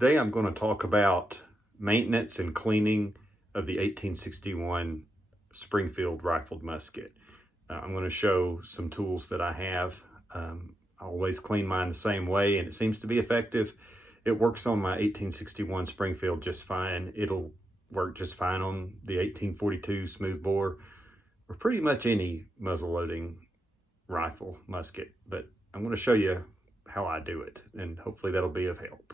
Today I'm going to talk about maintenance and cleaning of the 1861 Springfield rifled musket. I'm going to show some tools that I have. I always clean mine the same way and it seems to be effective. It works on my 1861 Springfield just fine. It'll work just fine on the 1842 smoothbore or pretty much any muzzle loading rifle musket, but I'm going to show you how I do it and hopefully that'll be of help.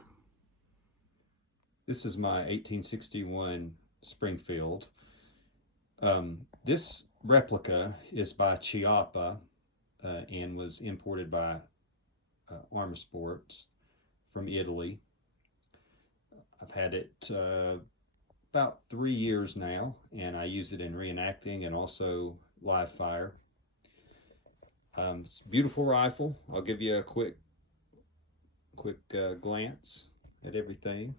This is my 1861 Springfield. This replica is by Chiappa and was imported by Arma Sports from Italy. I've had it about 3 years now, and I use it in reenacting and also live fire. It's a beautiful rifle. I'll give you a quick glance at everything.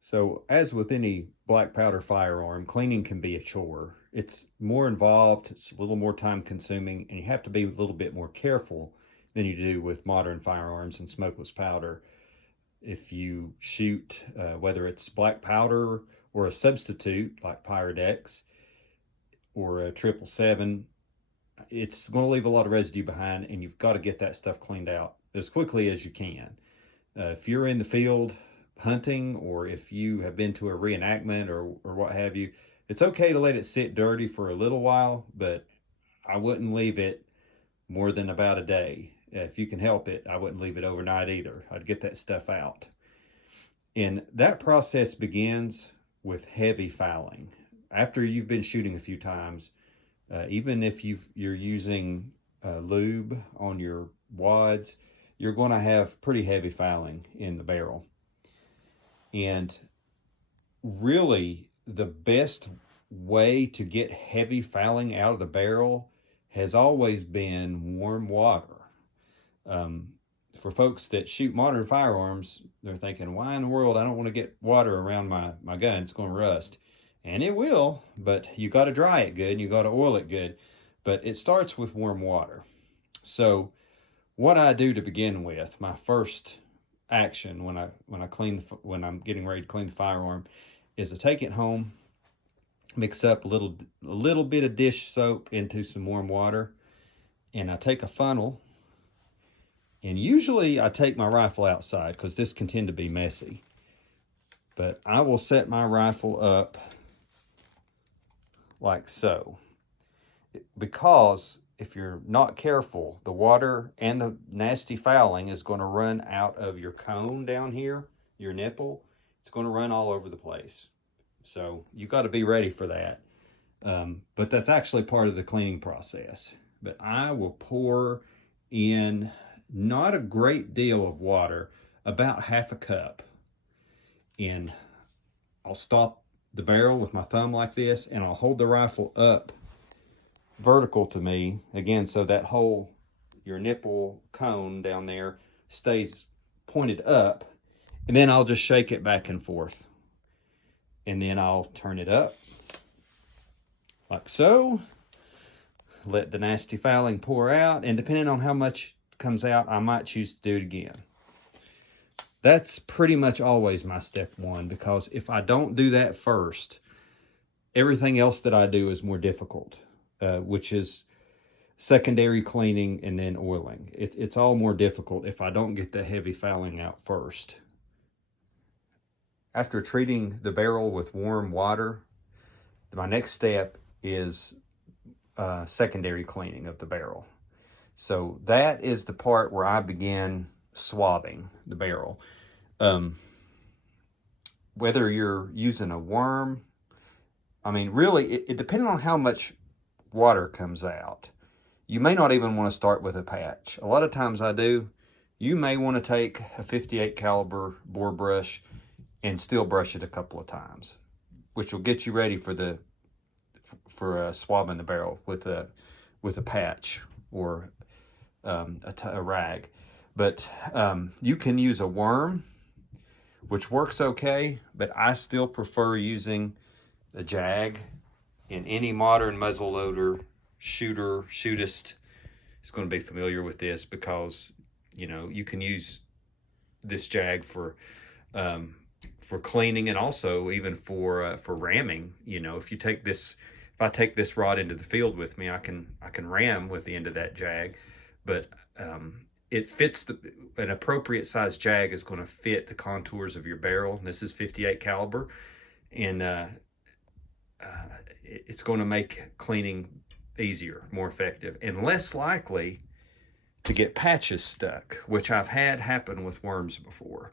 So as with any black powder firearm, cleaning can be a chore. It's more involved, it's a little more time consuming, and you have to be a little bit more careful than you do with modern firearms and smokeless powder. If you shoot, whether it's black powder or a substitute like Pyrodex or a 777, it's going to leave a lot of residue behind, and you've got to get that stuff cleaned out as quickly as you can. If you're in the field hunting, or if you have been to a reenactment or what have you, it's okay to let it sit dirty for a little while, but I wouldn't leave it more than about a day. If you can help it, I wouldn't leave it overnight either. I'd get that stuff out. And that process begins with heavy fouling. After you've been shooting a few times, even if you're using lube on your wads, you're going to have pretty heavy fouling in the barrel. And really, the best way to get heavy fouling out of the barrel has always been warm water. For folks that shoot modern firearms, they're thinking, why in the world I don't want to get water around my gun, it's going to rust. And it will, but you got to dry it good and you got to oil it good. But it starts with warm water. So what I do to begin with, my first action when I'm getting ready to clean the firearm, is to take it home, mix up a little bit of dish soap into some warm water, and I take a funnel, and usually I take my rifle outside because this can tend to be messy, but I will set my rifle up like so, because if you're not careful, the water and the nasty fouling is going to run out of your cone down here, your nipple. It's going to run all over the place. So you got to be ready for that. But that's actually part of the cleaning process. But I will pour in not a great deal of water, about half a cup. And I'll stop the barrel with my thumb like this, and I'll hold the rifle up vertical to me again, so that whole your nipple cone down there stays pointed up, and then I'll just shake it back and forth, and then I'll turn it up like so, let the nasty fouling pour out, and depending on how much comes out, I might choose to do it again. That's pretty much always my step one, because if I don't do that first, everything else that I do is more difficult. Which is secondary cleaning and then oiling. It's all more difficult if I don't get the heavy fouling out first. After treating the barrel with warm water, my next step is secondary cleaning of the barrel. So that is the part where I begin swabbing the barrel. Whether you're using a worm, I mean, really, it depends on how much water comes out. You may not even want to start with a patch. A lot of times I do. You may want to take a 58 caliber bore brush and still brush it a couple of times, which will get you ready for swabbing the barrel with a patch or a rag. But you can use a worm, which works okay, but I still prefer using a jag. And any modern muzzleloader shootist is going to be familiar with this, because you know you can use this jag for cleaning, and also even for ramming. You know, if I take this rod into the field with me, I can ram with the end of that jag. But it fits an appropriate size jag is going to fit the contours of your barrel. This is 58 caliber, and it's going to make cleaning easier, more effective, and less likely to get patches stuck, which I've had happen with worms before.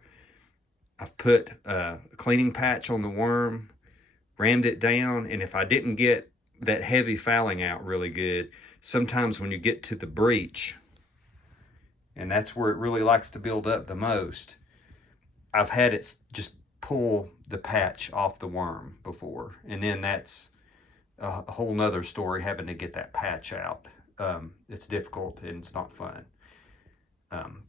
I've put a cleaning patch on the worm, rammed it down, and if I didn't get that heavy fouling out really good, sometimes when you get to the breech, and that's where it really likes to build up the most, I've had it just pull the patch off the worm before, and then that's a whole nother story, having to get that patch out. It's difficult and it's not fun.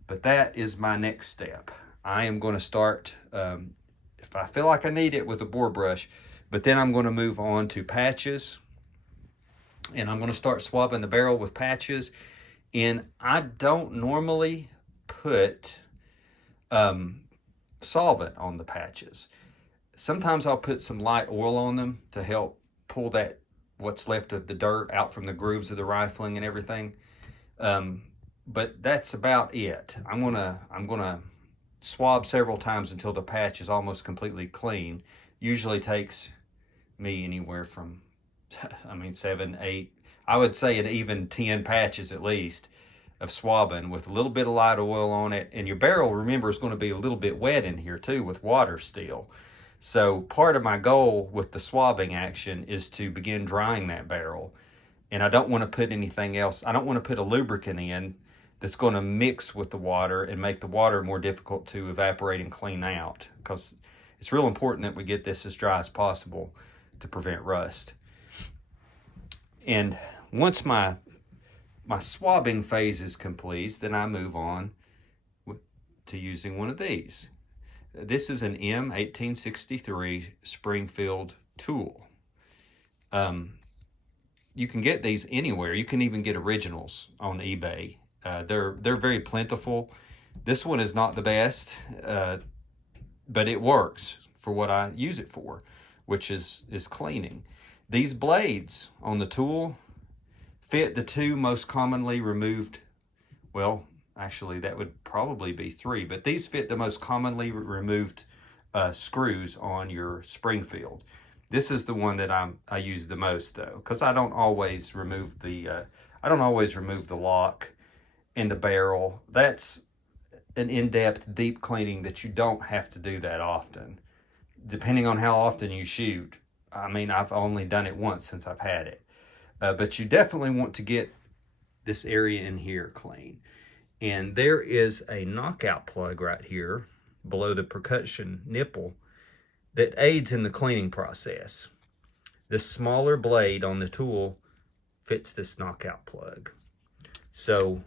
But that is my next step. I am going to start, if I feel like I need it, with a bore brush, but then I'm going to move on to patches, and I'm going to start swabbing the barrel with patches. And I don't normally put solvent on the patches. Sometimes I'll put some light oil on them to help pull that what's left of the dirt out from the grooves of the rifling and everything. But that's about it. I'm gonna swab several times until the patch is almost completely clean. Usually takes me anywhere from 7, 8, I would say an even 10 patches at least of swabbing with a little bit of light oil on it. And your barrel, remember, is going to be a little bit wet in here too with water still. So part of my goal with the swabbing action is to begin drying that barrel. And I don't want to put anything else. I don't want to put a lubricant in that's going to mix with the water and make the water more difficult to evaporate and clean out, because it's real important that we get this as dry as possible to prevent rust. And once my swabbing phase is complete, then I move on to using one of these. This is an M1863 Springfield tool. You can get these anywhere. You can even get originals on eBay. They're very plentiful. This one is not the best, but it works for what I use it for, which is cleaning. These blades on the tool fit the two most commonly removed, well, actually that would probably be 3, but these fit the most commonly removed screws on your Springfield. This is the one that I use the most though, because I don't always remove the lock and the barrel. That's an in-depth, deep cleaning that you don't have to do that often, depending on how often you shoot. I mean, I've only done it once since I've had it. But you definitely want to get this area in here clean. And there is a knockout plug right here below the percussion nipple that aids in the cleaning process. The smaller blade on the tool fits this knockout plug. So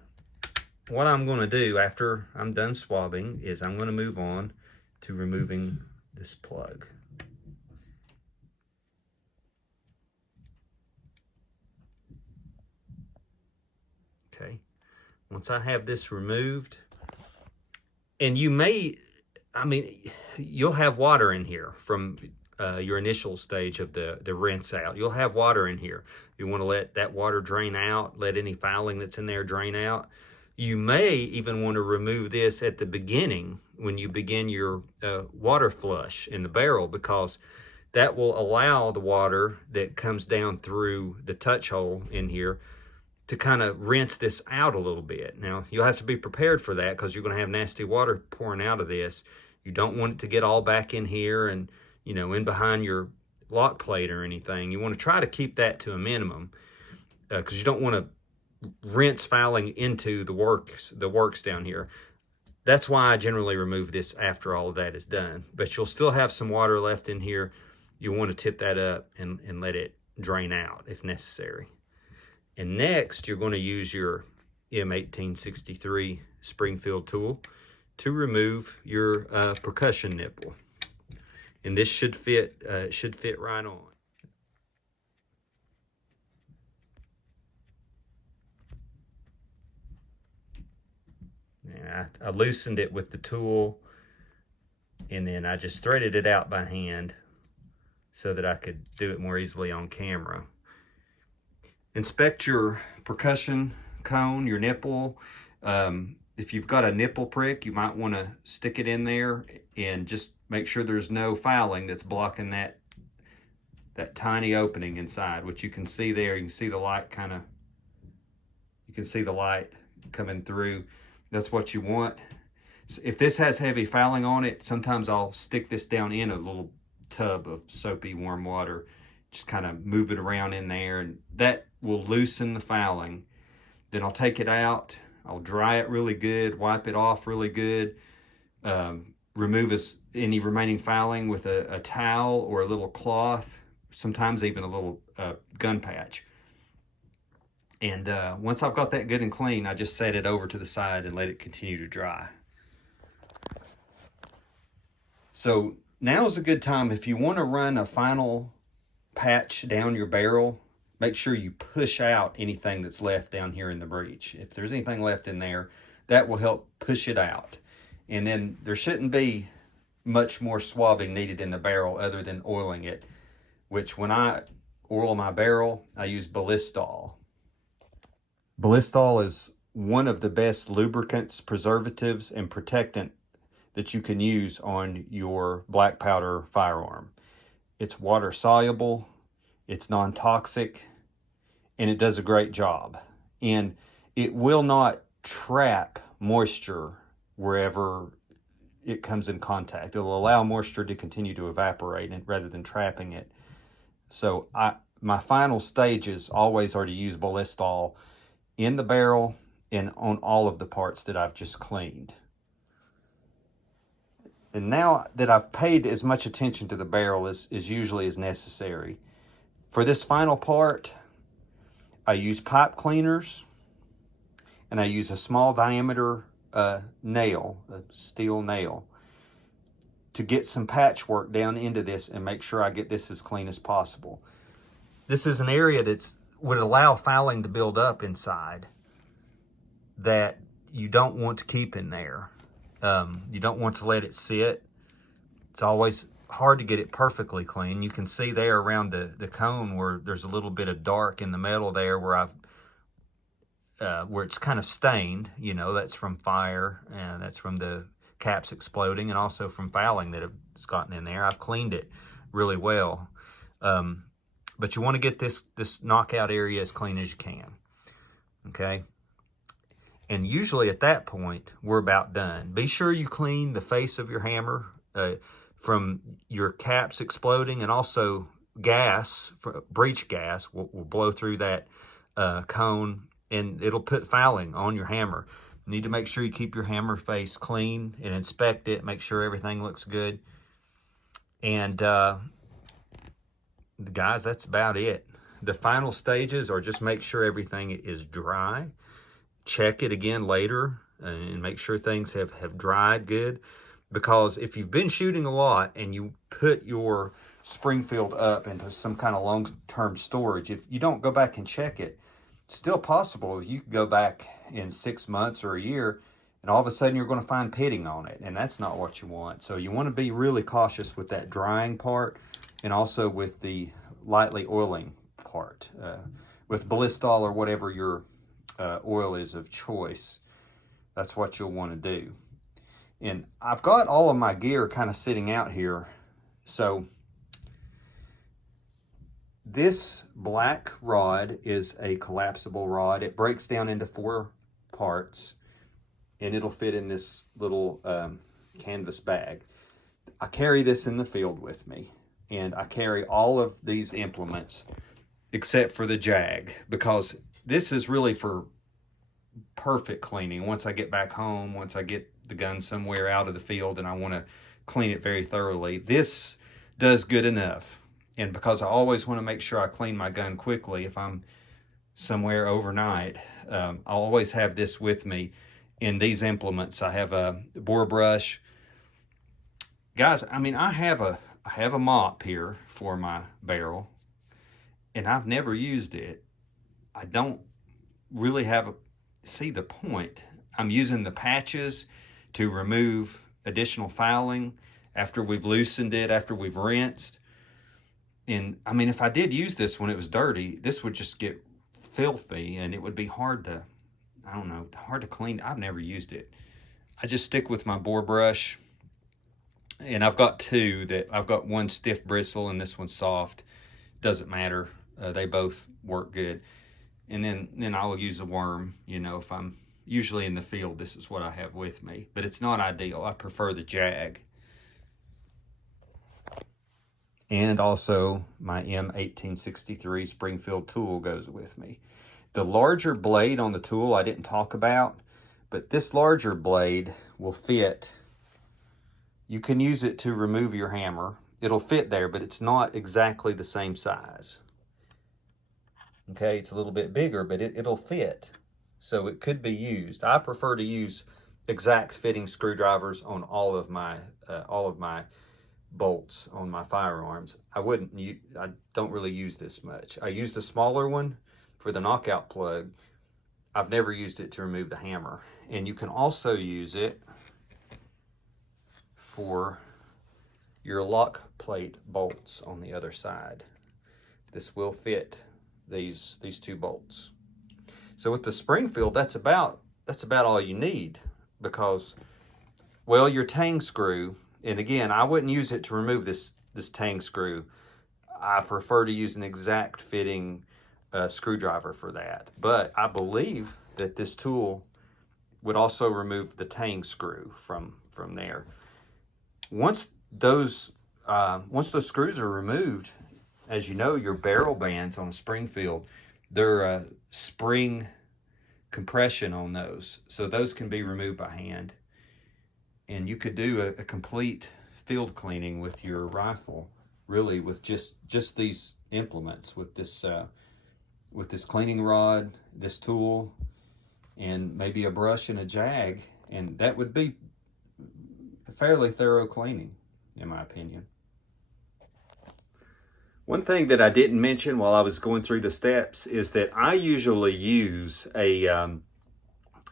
what I'm going to do after I'm done swabbing is I'm going to move on to removing this plug. Okay, once I have this removed, and you'll have water in here from your initial stage of the rinse out. You'll have water in here. You want to let that water drain out, let any fouling that's in there drain out. You may even want to remove this at the beginning when you begin your water flush in the barrel, because that will allow the water that comes down through the touch hole in here to kind of rinse this out a little bit. Now, you'll have to be prepared for that, because you're going to have nasty water pouring out of this. You don't want it to get all back in here and, in behind your lock plate or anything. You want to try to keep that to a minimum, because you don't want to rinse fouling into the works down here. That's why I generally remove this after all of that is done. But you'll still have some water left in here. You want to tip that up and let it drain out if necessary. And next, you're going to use your M1863 Springfield tool to remove your percussion nipple. And this should fit right on. And I loosened it with the tool, and then I just threaded it out by hand so that I could do it more easily on camera. Inspect your percussion cone, your nipple. If you've got a nipple prick, you might want to stick it in there and just make sure there's no fouling that's blocking that tiny opening inside, which you can see there. You can see the light coming through. That's what you want. So if this has heavy fouling on it, sometimes I'll stick this down in a little tub of soapy warm water, just kind of move it around in there, and that will loosen the fouling. Then I'll take it out, I'll dry it really good, wipe it off really good, remove any remaining fouling with a towel or a little cloth, sometimes even a little gun patch. And once I've got that good and clean, I just set it over to the side and let it continue to dry. So now is a good time. If you want to run a final patch down your barrel, make sure you push out anything that's left down here in the breech. If there's anything left in there, that will help push it out. And then there shouldn't be much more swabbing needed in the barrel other than oiling it, which when I oil my barrel, I use Ballistol. Ballistol is one of the best lubricants, preservatives, and protectant that you can use on your black powder firearm. It's water soluble, it's non-toxic, and it does a great job. And it will not trap moisture wherever it comes in contact. It'll allow moisture to continue to evaporate rather than trapping it. So my final stages always are to use Ballistol in the barrel and on all of the parts that I've just cleaned. And now that I've paid as much attention to the barrel as usually is necessary, for this final part, I use pipe cleaners, and I use a small diameter nail, a steel nail, to get some patchwork down into this and make sure I get this as clean as possible. This is an area that would allow fouling to build up inside that you don't want to keep in there. You don't want to let it sit. It's always hard to get it perfectly clean. You can see there around the cone where there's a little bit of dark in the metal there where where it's kind of stained. You know, that's from fire, and that's from the caps exploding, and also from fouling that has gotten in there. I've cleaned it really well. But you want to get this knockout area as clean as you can. Okay? And usually at that point, we're about done. Be sure you clean the face of your hammer from your caps exploding, and also gas, breech gas, will blow through that cone, and it'll put fouling on your hammer. You need to make sure you keep your hammer face clean and inspect it, make sure everything looks good. And guys, that's about it. The final stages are just make sure everything is dry. Check it again later and make sure things have dried good. Because if you've been shooting a lot and you put your Springfield up into some kind of long-term storage, if you don't go back and check it, it's still possible you could go back in 6 months or a year and all of a sudden you're going to find pitting on it, and that's not what you want. So you want to be really cautious with that drying part, and also with the lightly oiling part. With Ballistol or whatever your oil is of choice, that's what you'll want to do. And I've got all of my gear kind of sitting out here. So this black rod is a collapsible rod. It breaks down into 4 parts, and it'll fit in this little canvas bag. I carry this in the field with me, and I carry all of these implements except for the jag, because this is really for perfect cleaning. Once I get back home, once I get the gun somewhere out of the field and I want to clean it very thoroughly, this does good enough. And because I always want to make sure I clean my gun quickly, if I'm somewhere overnight, I always have this with me in these implements. I have a bore brush. Guys, I mean, I have a mop here for my barrel, and I've never used it. I don't really see the point. I'm using the patches to remove additional fouling after we've loosened it, after we've rinsed. And I mean, if I did use this when it was dirty, this would just get filthy and it would be hard to, I don't know, hard to clean. I've never used it. I just stick with my bore brush, and I've got one stiff bristle and this one's soft. Doesn't matter. They both work good. And then I will use a worm, you know, if I'm usually in the field, this is what I have with me, but it's not ideal. I prefer the Jag. And also my M1863 Springfield tool goes with me. The larger blade on the tool I didn't talk about, but this larger blade will fit. You can use it to remove your hammer. It'll fit there, but it's not exactly the same size. Okay, it's a little bit bigger, but it'll fit. So it could be used. I prefer to use exact fitting screwdrivers on all of my bolts on my firearms. I don't really use this much. I use the smaller one for the knockout plug. I've never used it to remove the hammer. And you can also use it for your lock plate bolts on the other side. This will fit these two bolts. So with the Springfield, that's about all you need, because, well, your tang screw, and again, I wouldn't use it to remove this tang screw. I prefer to use an exact fitting screwdriver for that. But I believe that this tool would also remove the tang screw from there. Once those screws are removed, as you know, your barrel bands on a Springfield, they're spring compression on those, so those can be removed by hand, and you could do a complete field cleaning with your rifle, really, with just these implements, with this cleaning rod, this tool, and maybe a brush and a Jag, and that would be a fairly thorough cleaning, in my opinion. One thing that I didn't mention while I was going through the steps is that I usually use a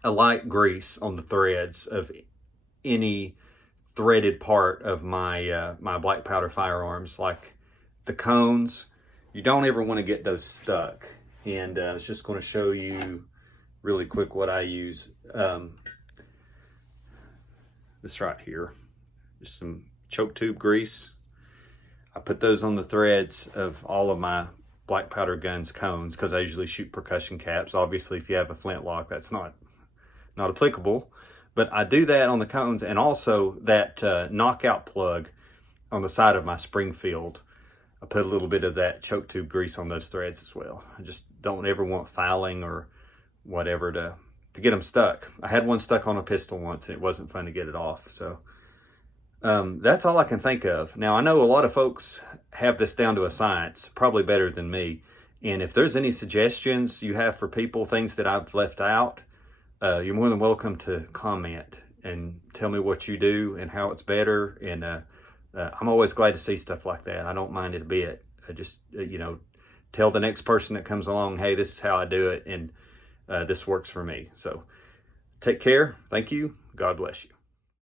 light grease on the threads of any threaded part of my my black powder firearms, like the cones. You don't ever want to get those stuck. And I was just going to show you really quick what I use. This right here, just some choke tube grease. I put those on the threads of all of my black powder guns cones, because I usually shoot percussion caps. Obviously, if you have a flintlock, that's not applicable. But I do that on the cones, and also that knockout plug on the side of my Springfield. I put a little bit of that choke tube grease on those threads as well. I just don't ever want fouling or whatever to get them stuck. I had one stuck on a pistol once, and it wasn't fun to get it off. So that's all I can think of. Now, I know a lot of folks have this down to a science, probably better than me. And if there's any suggestions you have for people, things that I've left out, you're more than welcome to comment and tell me what you do and how it's better. And I'm always glad to see stuff like that. I don't mind it a bit. I just, tell the next person that comes along, hey, this is how I do it, and this works for me. So take care. Thank you. God bless you.